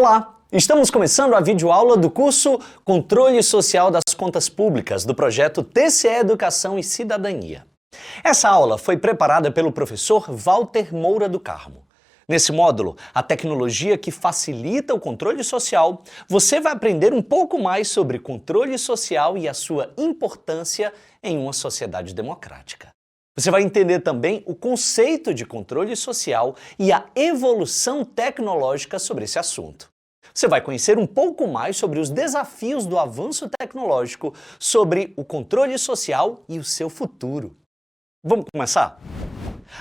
Olá! Estamos começando a videoaula do curso Controle Social das Contas Públicas, do projeto TCE Educação e Cidadania. Essa aula foi preparada pelo professor Walter Moura do Carmo. Nesse módulo, a tecnologia que facilita o controle social, você vai aprender um pouco mais sobre controle social e a sua importância em uma sociedade democrática. Você vai entender também o conceito de controle social e a evolução tecnológica sobre esse assunto. Você vai conhecer um pouco mais sobre os desafios do avanço tecnológico, sobre o controle social e o seu futuro. Vamos começar?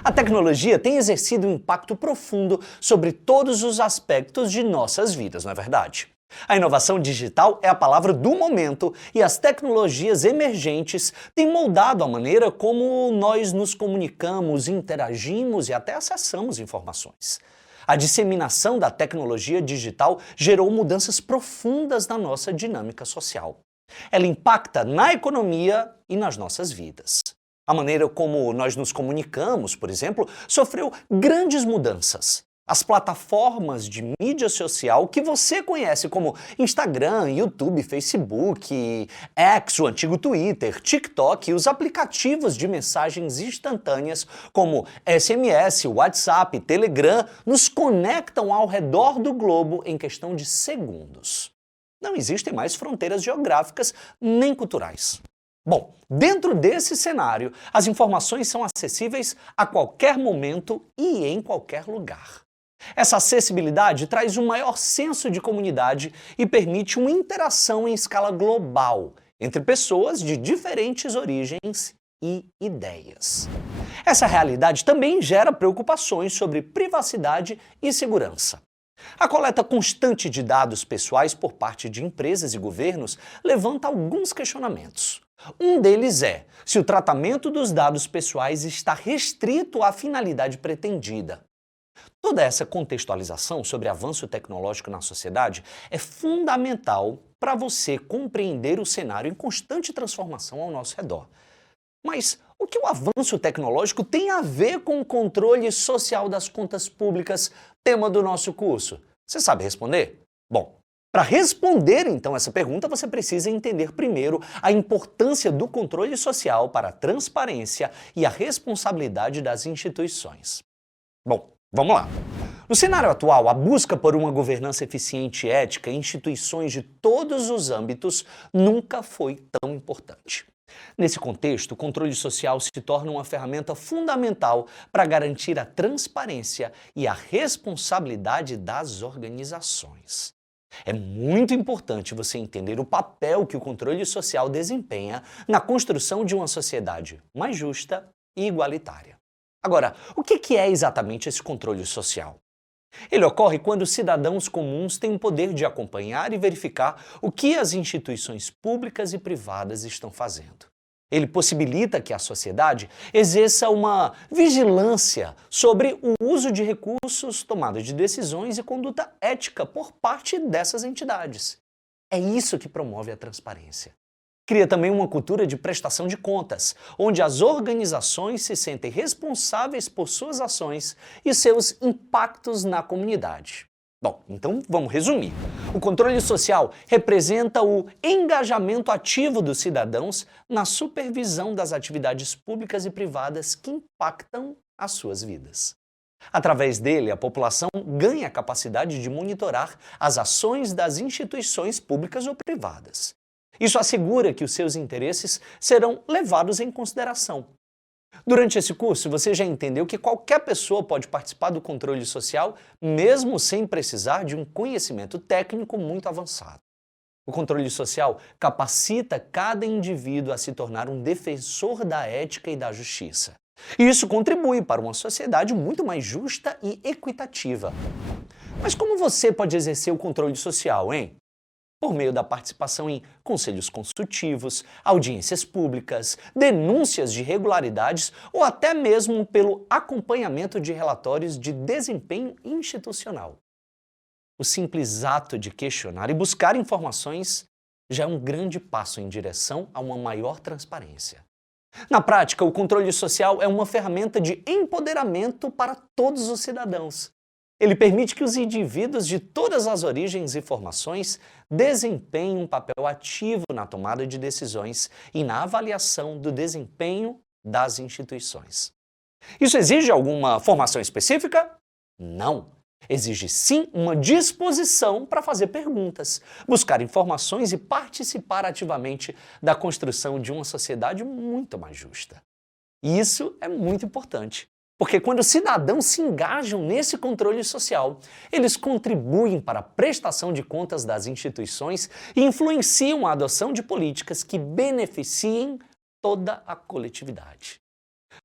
A tecnologia tem exercido um impacto profundo sobre todos os aspectos de nossas vidas, não é verdade? A inovação digital é a palavra do momento e as tecnologias emergentes têm moldado a maneira como nós nos comunicamos, interagimos e até acessamos informações. A disseminação da tecnologia digital gerou mudanças profundas na nossa dinâmica social. Ela impacta na economia e nas nossas vidas. A maneira como nós nos comunicamos, por exemplo, sofreu grandes mudanças. As plataformas de mídia social que você conhece como Instagram, YouTube, Facebook, X, o antigo Twitter, TikTok e os aplicativos de mensagens instantâneas como SMS, WhatsApp, Telegram nos conectam ao redor do globo em questão de segundos. Não existem mais fronteiras geográficas nem culturais. Bom, dentro desse cenário, as informações são acessíveis a qualquer momento e em qualquer lugar. Essa acessibilidade traz um maior senso de comunidade e permite uma interação em escala global entre pessoas de diferentes origens e ideias. Essa realidade também gera preocupações sobre privacidade e segurança. A coleta constante de dados pessoais por parte de empresas e governos levanta alguns questionamentos. Um deles é se o tratamento dos dados pessoais está restrito à finalidade pretendida. Toda essa contextualização sobre avanço tecnológico na sociedade é fundamental para você compreender o cenário em constante transformação ao nosso redor. Mas o que o avanço tecnológico tem a ver com o controle social das contas públicas, tema do nosso curso? Você sabe responder? Bom, para responder então essa pergunta, você precisa entender primeiro a importância do controle social para a transparência e a responsabilidade das instituições. Bom, vamos lá. No cenário atual, a busca por uma governança eficiente e ética em instituições de todos os âmbitos nunca foi tão importante. Nesse contexto, o controle social se torna uma ferramenta fundamental para garantir a transparência e a responsabilidade das organizações. É muito importante você entender o papel que o controle social desempenha na construção de uma sociedade mais justa e igualitária. Agora, o que é exatamente esse controle social? Ele ocorre quando os cidadãos comuns têm o poder de acompanhar e verificar o que as instituições públicas e privadas estão fazendo. Ele possibilita que a sociedade exerça uma vigilância sobre o uso de recursos, tomada de decisões e conduta ética por parte dessas entidades. É isso que promove a transparência. Cria também uma cultura de prestação de contas, onde as organizações se sentem responsáveis por suas ações e seus impactos na comunidade. Bom, então vamos resumir. O controle social representa o engajamento ativo dos cidadãos na supervisão das atividades públicas e privadas que impactam as suas vidas. Através dele, a população ganha a capacidade de monitorar as ações das instituições públicas ou privadas. Isso assegura que os seus interesses serão levados em consideração. Durante esse curso, você já entendeu que qualquer pessoa pode participar do controle social, mesmo sem precisar de um conhecimento técnico muito avançado. O controle social capacita cada indivíduo a se tornar um defensor da ética e da justiça. E isso contribui para uma sociedade muito mais justa e equitativa. Mas como você pode exercer o controle social, hein? Por meio da participação em conselhos consultivos, audiências públicas, denúncias de irregularidades ou até mesmo pelo acompanhamento de relatórios de desempenho institucional. O simples ato de questionar e buscar informações já é um grande passo em direção a uma maior transparência. Na prática, o controle social é uma ferramenta de empoderamento para todos os cidadãos. Ele permite que os indivíduos de todas as origens e formações desempenhem um papel ativo na tomada de decisões e na avaliação do desempenho das instituições. Isso exige alguma formação específica? Não. Exige sim uma disposição para fazer perguntas, buscar informações e participar ativamente da construção de uma sociedade muito mais justa. E isso é muito importante, porque quando os cidadãos se engajam nesse controle social, eles contribuem para a prestação de contas das instituições e influenciam a adoção de políticas que beneficiem toda a coletividade.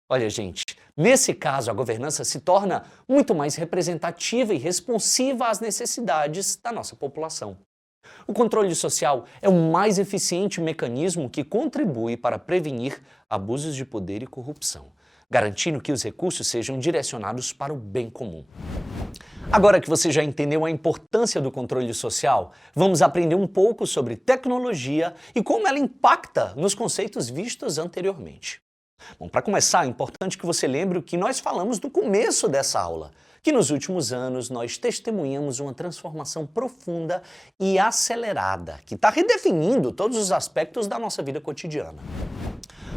Olha, gente, nesse caso a governança se torna muito mais representativa e responsiva às necessidades da nossa população. O controle social é o mais eficiente mecanismo que contribui para prevenir abusos de poder e corrupção, garantindo que os recursos sejam direcionados para o bem comum. Agora que você já entendeu a importância do controle social, vamos aprender um pouco sobre tecnologia e como ela impacta nos conceitos vistos anteriormente. Bom, para começar, é importante que você lembre o que nós falamos no começo dessa aula, que nos últimos anos nós testemunhamos uma transformação profunda e acelerada, que está redefinindo todos os aspectos da nossa vida cotidiana.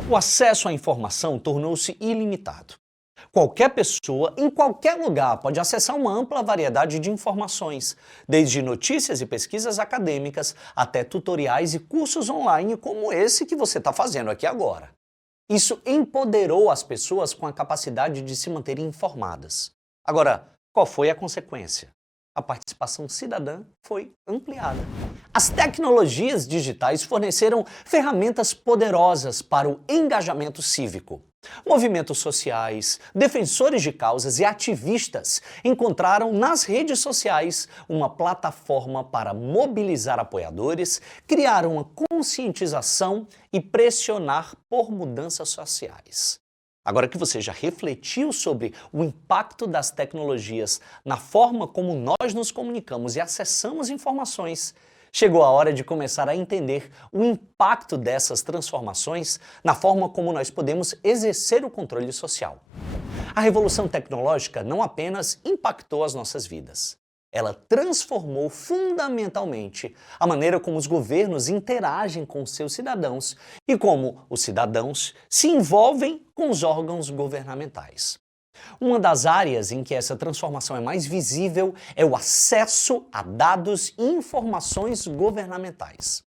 O acesso à informação tornou-se ilimitado. Qualquer pessoa, em qualquer lugar, pode acessar uma ampla variedade de informações, desde notícias e pesquisas acadêmicas até tutoriais e cursos online como esse que você está fazendo aqui agora. Isso empoderou as pessoas com a capacidade de se manterem informadas. Agora, qual foi a consequência? A participação cidadã foi ampliada. As tecnologias digitais forneceram ferramentas poderosas para o engajamento cívico. Movimentos sociais, defensores de causas e ativistas encontraram nas redes sociais uma plataforma para mobilizar apoiadores, criar uma conscientização e pressionar por mudanças sociais. Agora que você já refletiu sobre o impacto das tecnologias na forma como nós nos comunicamos e acessamos informações, chegou a hora de começar a entender o impacto dessas transformações na forma como nós podemos exercer o controle social. A revolução tecnológica não apenas impactou as nossas vidas, ela transformou fundamentalmente a maneira como os governos interagem com seus cidadãos e como os cidadãos se envolvem com os órgãos governamentais. Uma das áreas em que essa transformação é mais visível é o acesso a dados e informações governamentais.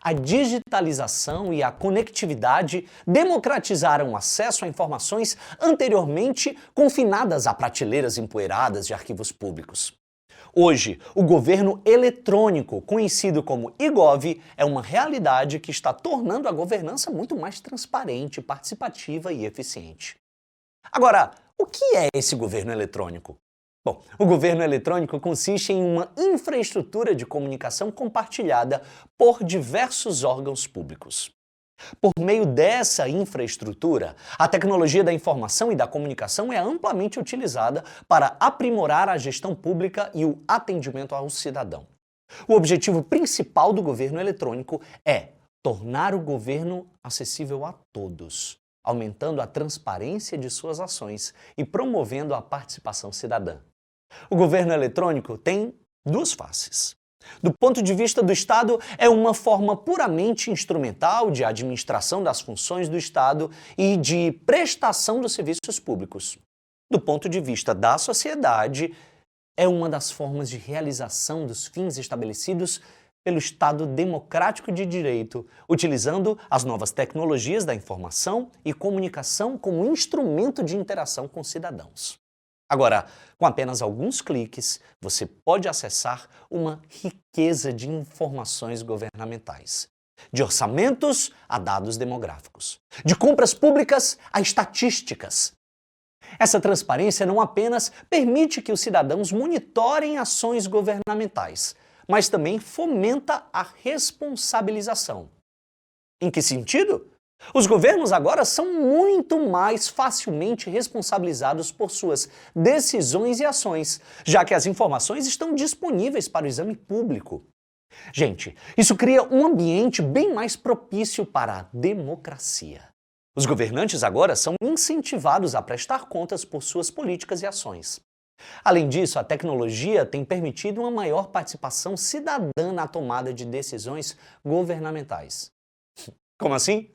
A digitalização e a conectividade democratizaram o acesso a informações anteriormente confinadas a prateleiras empoeiradas de arquivos públicos. Hoje, o governo eletrônico, conhecido como eGov, é uma realidade que está tornando a governança muito mais transparente, participativa e eficiente. Agora, o que é esse governo eletrônico? Bom, o governo eletrônico consiste em uma infraestrutura de comunicação compartilhada por diversos órgãos públicos. Por meio dessa infraestrutura, a tecnologia da informação e da comunicação é amplamente utilizada para aprimorar a gestão pública e o atendimento ao cidadão. O objetivo principal do governo eletrônico é tornar o governo acessível a todos, aumentando a transparência de suas ações e promovendo a participação cidadã. O governo eletrônico tem duas faces. Do ponto de vista do Estado, é uma forma puramente instrumental de administração das funções do Estado e de prestação dos serviços públicos. Do ponto de vista da sociedade, é uma das formas de realização dos fins estabelecidos pelo Estado democrático de direito, utilizando as novas tecnologias da informação e comunicação como instrumento de interação com cidadãos. Agora, com apenas alguns cliques, você pode acessar uma riqueza de informações governamentais. De orçamentos a dados demográficos. De compras públicas a estatísticas. Essa transparência não apenas permite que os cidadãos monitorem ações governamentais, mas também fomenta a responsabilização. Em que sentido? Os governos agora são muito mais facilmente responsabilizados por suas decisões e ações, já que as informações estão disponíveis para o exame público. Gente, isso cria um ambiente bem mais propício para a democracia. Os governantes agora são incentivados a prestar contas por suas políticas e ações. Além disso, a tecnologia tem permitido uma maior participação cidadã na tomada de decisões governamentais. Como assim?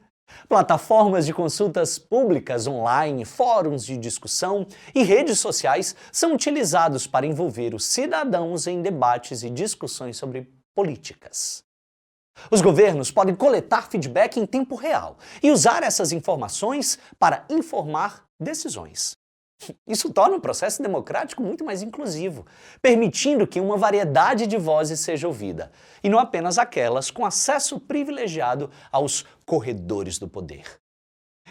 Plataformas de consultas públicas online, fóruns de discussão e redes sociais são utilizados para envolver os cidadãos em debates e discussões sobre políticas. Os governos podem coletar feedback em tempo real e usar essas informações para informar decisões. Isso torna o processo democrático muito mais inclusivo, permitindo que uma variedade de vozes seja ouvida, e não apenas aquelas com acesso privilegiado aos corredores do poder.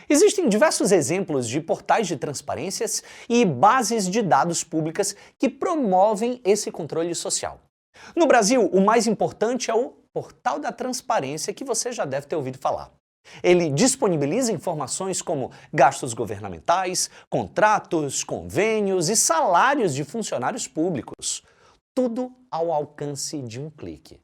Existem diversos exemplos de portais de transparências e bases de dados públicas que promovem esse controle social. No Brasil, o mais importante é o Portal da Transparência, que você já deve ter ouvido falar. Ele disponibiliza informações como gastos governamentais, contratos, convênios e salários de funcionários públicos. Tudo ao alcance de um clique.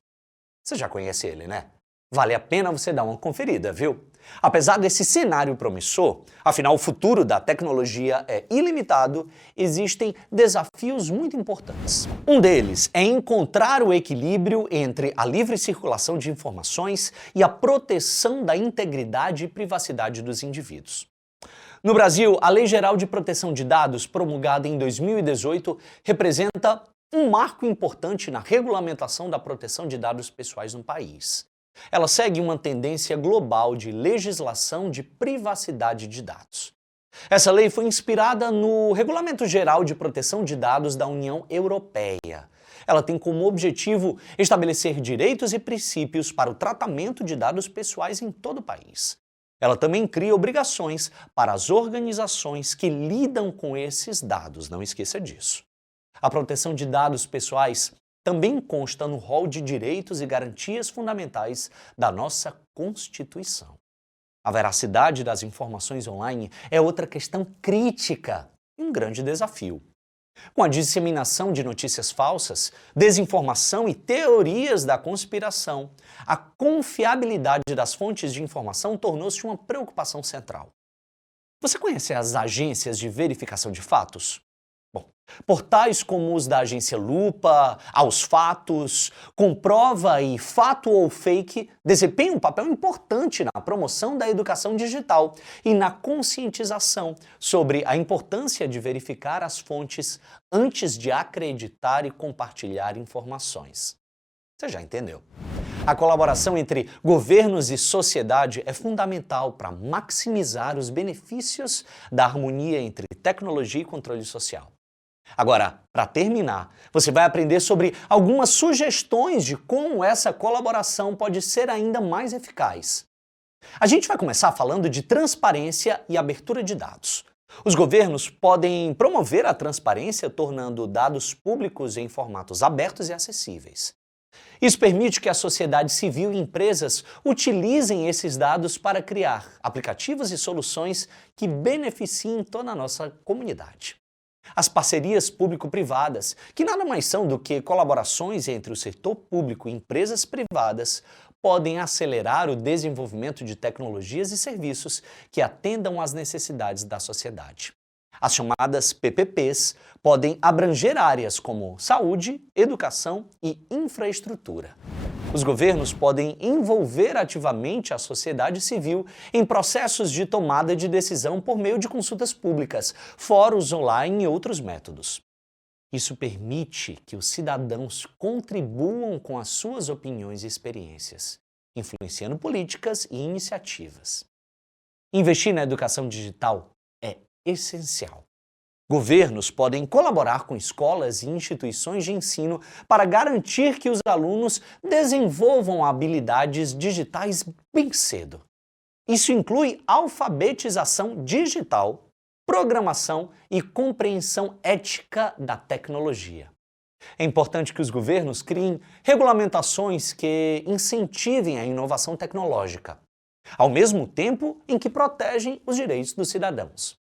Você já conhece ele, né? Vale a pena você dar uma conferida, viu? Apesar desse cenário promissor, afinal o futuro da tecnologia é ilimitado, existem desafios muito importantes. Um deles é encontrar o equilíbrio entre a livre circulação de informações e a proteção da integridade e privacidade dos indivíduos. No Brasil, a Lei Geral de Proteção de Dados, promulgada em 2018, representa um marco importante na regulamentação da proteção de dados pessoais no país. Ela segue uma tendência global de legislação de privacidade de dados. Essa lei foi inspirada no Regulamento Geral de Proteção de Dados da União Europeia. Ela tem como objetivo estabelecer direitos e princípios para o tratamento de dados pessoais em todo o país. Ela também cria obrigações para as organizações que lidam com esses dados, não esqueça disso. A proteção de dados pessoais também consta no rol de direitos e garantias fundamentais da nossa Constituição. A veracidade das informações online é outra questão crítica e um grande desafio. Com a disseminação de notícias falsas, desinformação e teorias da conspiração, a confiabilidade das fontes de informação tornou-se uma preocupação central. Você conhece as agências de verificação de fatos? Portais como os da agência Lupa, Aos Fatos, Comprova e Fato ou Fake desempenham um papel importante na promoção da educação digital e na conscientização sobre a importância de verificar as fontes antes de acreditar e compartilhar informações. Você já entendeu? A colaboração entre governos e sociedade é fundamental para maximizar os benefícios da harmonia entre tecnologia e controle social. Agora, para terminar, você vai aprender sobre algumas sugestões de como essa colaboração pode ser ainda mais eficaz. A gente vai começar falando de transparência e abertura de dados. Os governos podem promover a transparência tornando dados públicos em formatos abertos e acessíveis. Isso permite que a sociedade civil e empresas utilizem esses dados para criar aplicativos e soluções que beneficiem toda a nossa comunidade. As parcerias público-privadas, que nada mais são do que colaborações entre o setor público e empresas privadas, podem acelerar o desenvolvimento de tecnologias e serviços que atendam às necessidades da sociedade. As chamadas PPPs podem abranger áreas como saúde, educação e infraestrutura. Os governos podem envolver ativamente a sociedade civil em processos de tomada de decisão por meio de consultas públicas, fóruns online e outros métodos. Isso permite que os cidadãos contribuam com as suas opiniões e experiências, influenciando políticas e iniciativas. Investir na educação digital é essencial. Governos podem colaborar com escolas e instituições de ensino para garantir que os alunos desenvolvam habilidades digitais bem cedo. Isso inclui alfabetização digital, programação e compreensão ética da tecnologia. É importante que os governos criem regulamentações que incentivem a inovação tecnológica, ao mesmo tempo em que protegem os direitos dos cidadãos.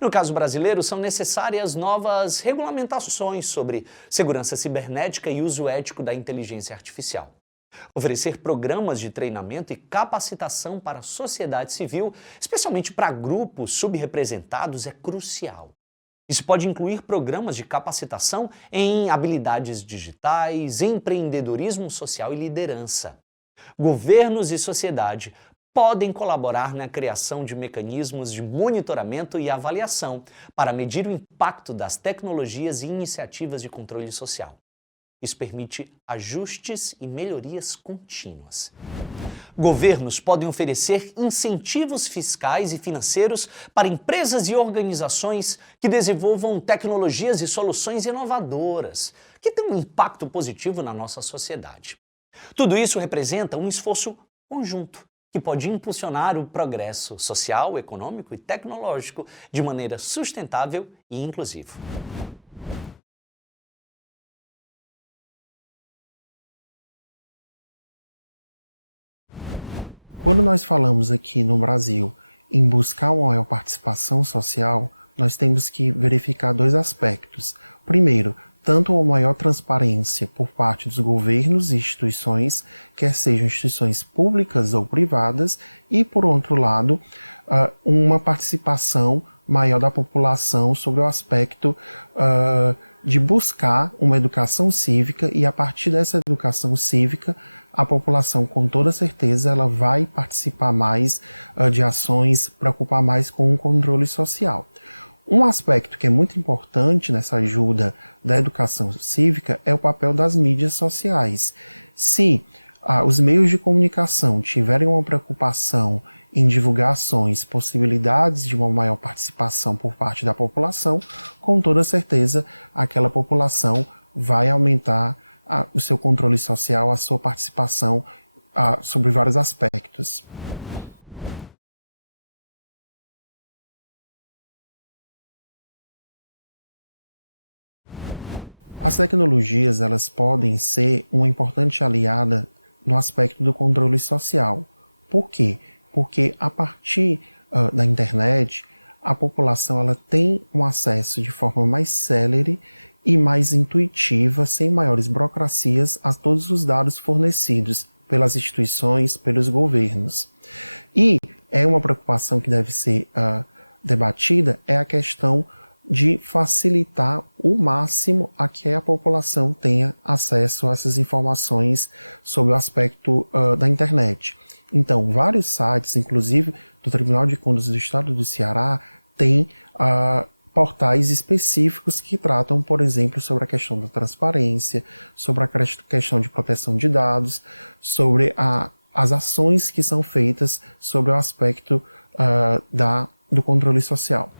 No caso brasileiro, são necessárias novas regulamentações sobre segurança cibernética e uso ético da inteligência artificial. Oferecer programas de treinamento e capacitação para a sociedade civil, especialmente para grupos subrepresentados, é crucial. Isso pode incluir programas de capacitação em habilidades digitais, empreendedorismo social e liderança. Governos e sociedade podem colaborar na criação de mecanismos de monitoramento e avaliação para medir o impacto das tecnologias e iniciativas de controle social. Isso permite ajustes e melhorias contínuas. Governos podem oferecer incentivos fiscais e financeiros para empresas e organizações que desenvolvam tecnologias e soluções inovadoras, que têm um impacto positivo na nossa sociedade. Tudo isso representa um esforço conjunto que pode impulsionar o progresso social, econômico e tecnológico de maneira sustentável e inclusiva. Quando nós falamos aqui no Brasil em buscar uma maior participação social, nós temos que verificar dois aspectos. Primeiro, tanto uma maior transparência por parte dos governos e instituições, quer sejam instituições públicas ou privadas, e, por outro lado, uma participação maior da população sobre o aspecto de buscar uma educação cívica, e a partir dessa educação cívica, a população, com toda certeza, ela vai participar mais de ações, preocupar mais com o controle social. Um aspecto que é muito importante nessa ajuda da educação cívica é o papel das mídias sociais. Se os meios de comunicação tiverem uma preocupação em divulgar ações, possibilidades de uma maior participação por parte da população, com toda certeza aquela população vai aumentar o seu controle social, a sua participação sobre vários aspectos. As tecnologias, elas podem ser uma importante aliada no aspecto do controle social. Por quê? Porque a partir da internet, a população ela tem um acesso de forma mais célere e mais intuitiva, sem maiores burocracias, a todos os dados fornecidos pelas instituições, pelos governos. E é uma preocupação que deve ser debatida, é a questão de facilitar o máximo a que a população tenha acesso a essas informações sobre o aspecto da internet. Então, vários sites, inclusive do Tribunal de Contas do Estado do Ceará, têm portais específicos que tratam, por exemplo, sobre a questão da transparência, sobre a questão de proteção de dados, sobre as ações que são feitas sobre o aspecto do controle social.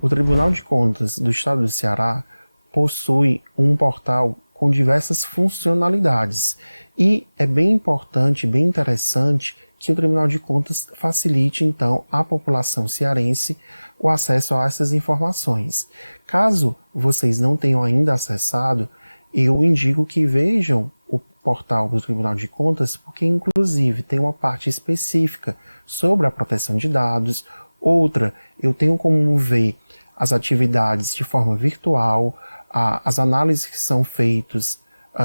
O Tribunal de Contas do Estado do Ceará possui um portal com diversas funcionalidades e é bem importante, bem interessante que o Tribunal de Contas facilite então à população cearense o acesso a essas informações. Caso vocês não tenham ainda acessado, eu indico que vejam o portal do Tribunal de Contas, porque inclusive tem uma parte específica sobre a proteção de dados. Outra, eu tenho como ver as atividades de forma virtual, as análises que são feitas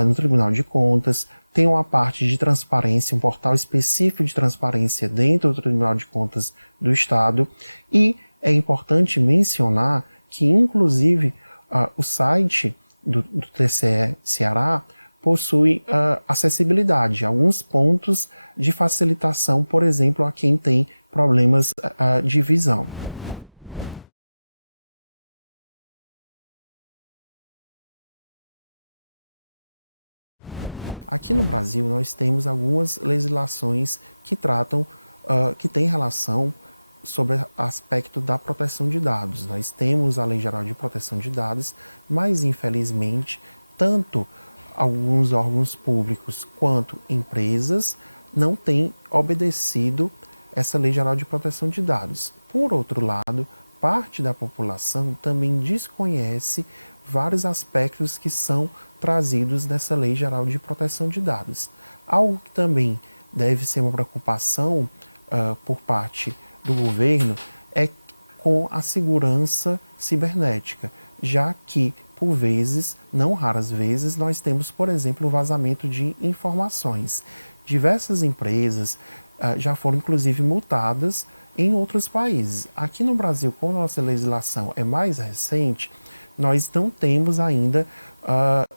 no Tribunal de Contas, tem uma parte de transparência, um portal específico de transparência dentro do Tribunal de Contas do Estado, e é importante mencionar que, inclusive, o site do TCE Ceará possui acessibilidade, alguns pontos de facilitação, por exemplo, a quem tem problemas de visão. Aqui no Brasil nós temos algumas legislações que tratam, que têm relação sobre o aspecto da proteção de dados. Nós temos a Lei Geral de Proteção de Dados, mas infelizmente tanto alguns órgãos públicos quanto empresas não têm obedecido essa Lei Geral de Proteção de Dados. Por outro lado, parte da população também desconhece vários aspectos que são trazidos nessa Lei Geral de Proteção de Dados. Algo que também deve ser uma preocupação por parte do governo é com a segurança cibernética, já que, por vezes, não raras vezes, nós temos, por exemplo, o vazamento de informações, Diversas empresas já foram inclusive multadas em outros países. Aqui no Brasil, como a nossa legislação é mais recente, nós não temos ainda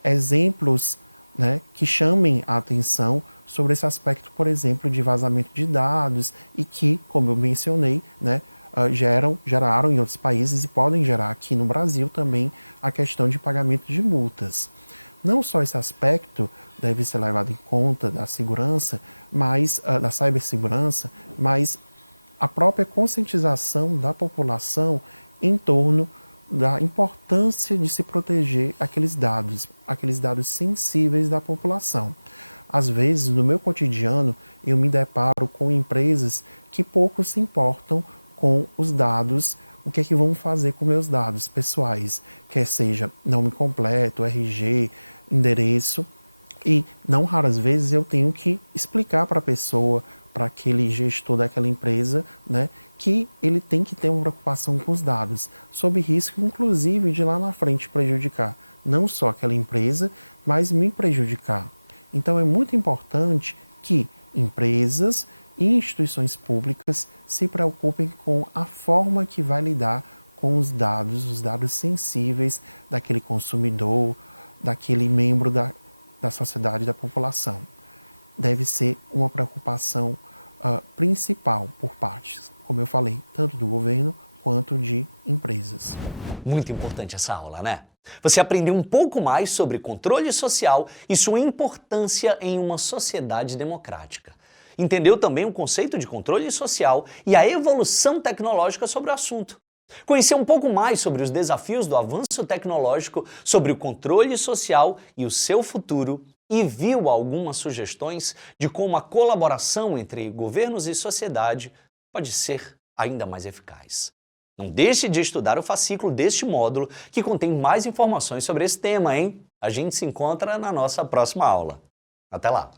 exemplos, né, que chamem a atenção sobre esse aspecto, por exemplo, de vazamento de dados e que, como eu mencionei, né, geraram em outros países e podem gerar aqui no Brasil também a questão de pagamento de multas. Não só esse aspecto deve ser levado em conta da segurança, mas da cibersegurança, mas a própria conscientização da população em torno da importância de se proteger aqueles dados sensíveis da população. Às vezes, no meu cotidiano, eu me deparo com empresas que pouco se importam com os dados, o que é que vão fazer com meus dados pessoais, quer seja nome completo, RG, endereço, e não raras vezes eu tenho que explicar para a pessoa, para aquele gestor daquela empresa, né, que ele tem que ter uma preocupação com os dados, sob risco, inclusive, de lá na frente prejudicar não só aquela empresa, mas me prejudicar. Então é muito importante que empresas e instituições públicas se preocupem com a forma que vai lidar com os dados sensíveis daquele consumidor, daquele membro da sociedade, da população. Deve ser uma preocupação principal por partes, como eu falei, tanto do governo quanto de empresas. Muito importante essa aula, né? Você aprendeu um pouco mais sobre controle social e sua importância em uma sociedade democrática. Entendeu também o conceito de controle social e a evolução tecnológica sobre o assunto. Conheceu um pouco mais sobre os desafios do avanço tecnológico, sobre o controle social e o seu futuro, e viu algumas sugestões de como a colaboração entre governos e sociedade pode ser ainda mais eficaz. Não deixe de estudar o fascículo deste módulo que contém mais informações sobre esse tema, hein? A gente se encontra na nossa próxima aula. Até lá!